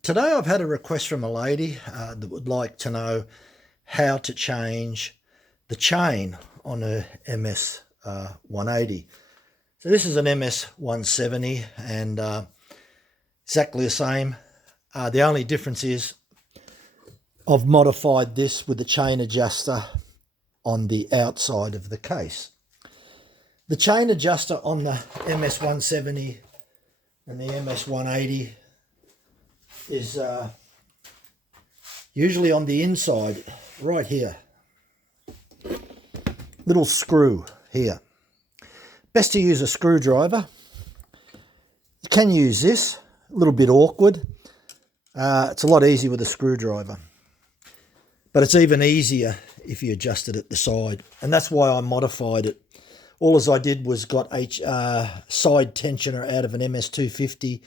Today I've had a request from a lady that would like to know how to change the chain on a MS 180. So this is an MS 170 and exactly the same. The only difference is I've modified this with the chain adjuster on the outside of the case. The chain adjuster on the MS 170 and the MS 180 is usually on the inside, right here. Little screw here. Best to use a screwdriver. You can use this, a little bit awkward. It's a lot easier with a screwdriver. But it's even easier if you adjust it at the side. And that's why I modified it. All as I did was got a side tensioner out of an MS250,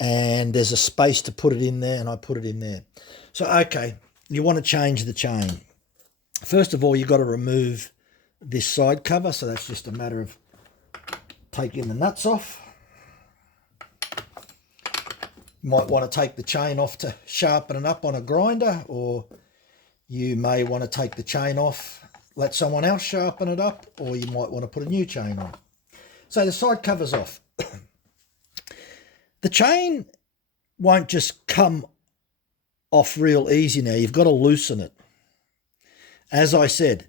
and there's a space to put it in there, and I put it in there. So, okay, you want to change the chain. First of all, you've got to remove this side cover, so that's just a matter of taking the nuts off. You might want to take the chain off to sharpen it up on a grinder, or you may want to take the chain off, let someone else sharpen it up, or you might want to put a new chain on. So the side cover's off. The chain won't just come off real easy now. You've got to loosen it. As I said,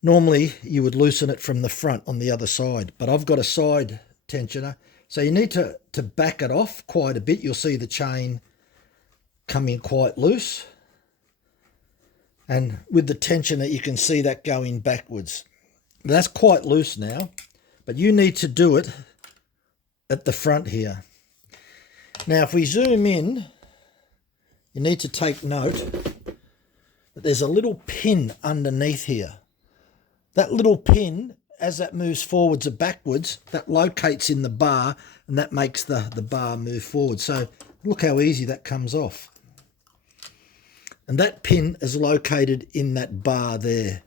normally you would loosen it from the front on the other side, but I've got a side tensioner. So you need to back it off quite a bit. You'll see the chain coming quite loose. And with the tensioner, you can see that going backwards. That's quite loose now, but you need to do it at the front here. Now, if we zoom in, you need to take note that there's a little pin underneath here. That little pin, as that moves forwards or backwards, that locates in the bar, and that makes the bar move forward. So look how easy that comes off. And that pin is located in that bar there.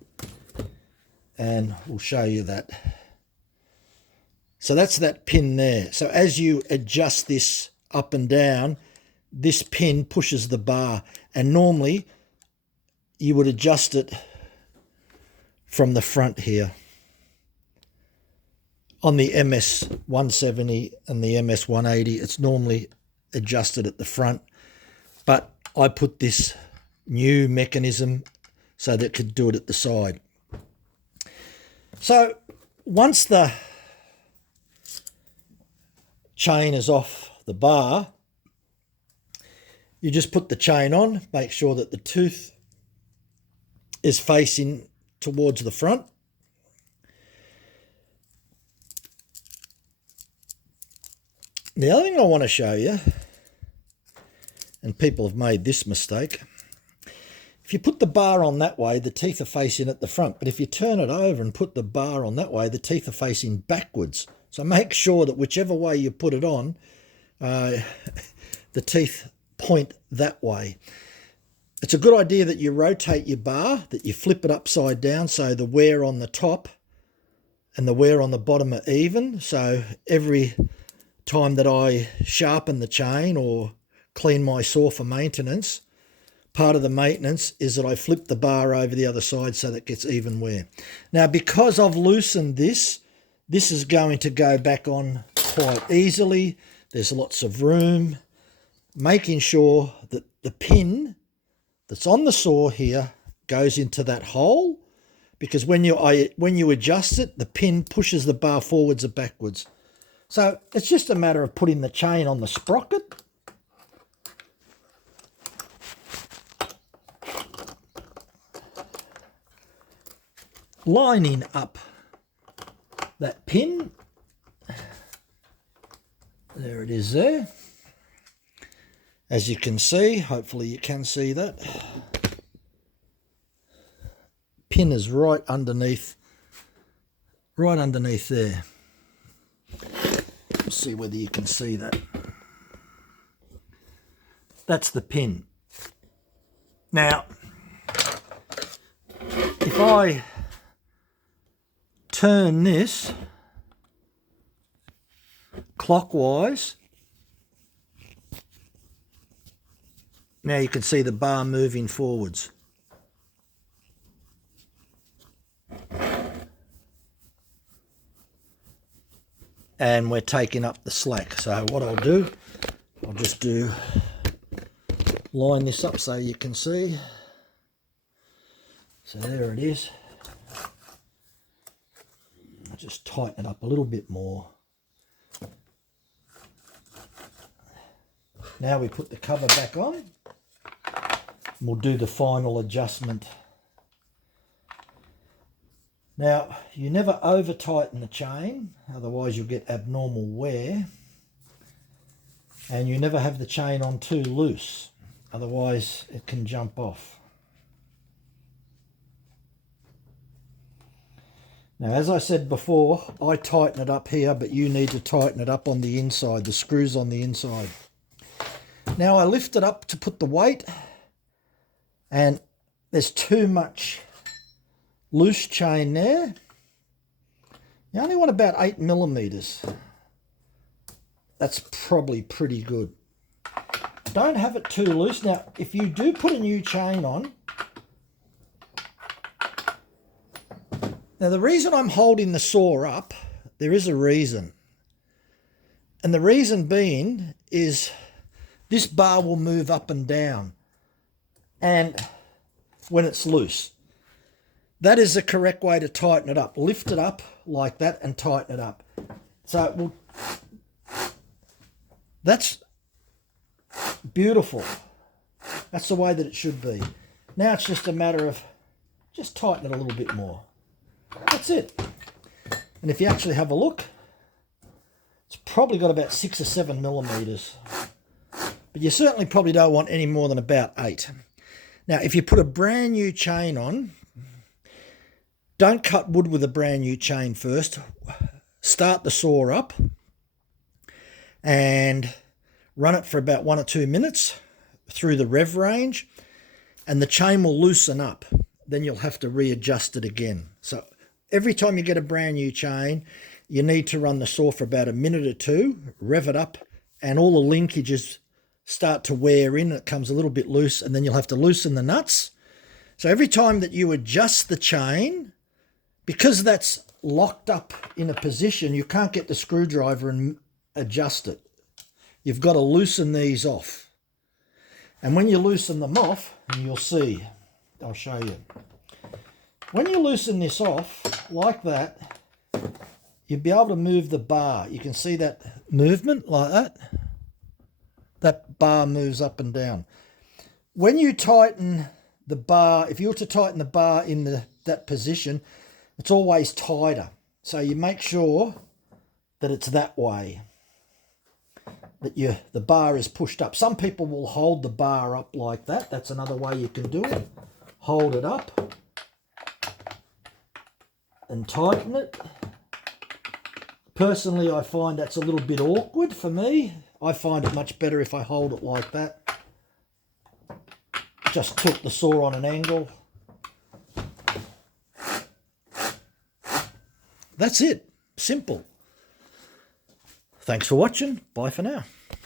And we'll show you that. So that's that pin there. So as you adjust this up and down, this pin pushes the bar, and normally you would adjust it from the front here. On the MS 170 and the MS 180, it's normally adjusted at the front, but I put this new mechanism so that it could do it at the side. So once the chain is off the bar, you just put the chain on, make sure that the tooth is facing towards the front. The other thing I want to show you, and people have made this mistake, if you put the bar on that way, the teeth are facing at the front, but if you turn it over and put the bar on that way, the teeth are facing backwards. So make sure that whichever way you put it on, the teeth point that way. It's a good idea that you rotate your bar, that you flip it upside down so the wear on the top and the wear on the bottom are even. So every time that I sharpen the chain or clean my saw for maintenance, part of the maintenance is that I flip the bar over the other side so that it gets even wear. Now, because I've loosened this is going to go back on quite easily. There's lots of room. Making sure that the pin that's on the saw here goes into that hole, because when you adjust it, the pin pushes the bar forwards or backwards. So it's just a matter of putting the chain on the sprocket, lining up that pin. There it is there. As you can see, hopefully you can see that. Pin is right underneath there. Let's see whether you can see that. That's the pin. Now, if I turn this clockwise, Now you can see the bar moving forwards. And we're taking up the slack. So what I'll do, I'll just line this up so you can see. So there it is. I'll just tighten it up a little bit more. Now we put the cover back on. And we'll do the final adjustment. Now, you never over tighten the chain, otherwise you'll get abnormal wear. And you never have the chain on too loose, otherwise it can jump off. Now, as I said before, I tighten it up here, but you need to tighten it up on the inside, the screws on the inside. Now I lift it up to put the weight, and there's too much loose chain there. You only want about 8 millimeters. That's probably pretty good. Don't have it too loose. Now, if you do put a new chain on, now the reason I'm holding the saw up, there is a reason. And the reason being is this bar will move up and down and when it's loose. That is the correct way to tighten it up. Lift it up like that and tighten it up. So it will, that's beautiful. That's the way that it should be. Now it's just a matter of just tighten it a little bit more. That's it. And if you actually have a look, it's probably got about 6 or 7 millimeters. But you certainly probably don't want any more than about 8. Now, if you put a brand new chain on, don't cut wood with a brand new chain first. Start the saw up and run it for about 1 or 2 minutes through the rev range, and the chain will loosen up. Then you'll have to readjust it again. So every time you get a brand new chain, you need to run the saw for about 1 minute or 2, rev it up, and all the linkages start to wear in. It comes a little bit loose, and then you'll have to loosen the nuts. So every time that you adjust the chain, because that's locked up in a position, you can't get the screwdriver and adjust it. You've got to loosen these off. And when you loosen them off, and you'll see, I'll show you. When you loosen this off like that, you'll be able to move the bar. You can see that movement like that. That bar moves up and down. When you tighten the bar, if you were to tighten the bar in that position, it's always tighter. So you make sure that it's that way, that the bar is pushed up. Some people will hold the bar up like that. That's another way you can do it. Hold it up and tighten it. Personally, I find that's a little bit awkward for me. I find it much better if I hold it like that. Just tilt the saw on an angle. That's it. Simple. Thanks for watching. Bye for now.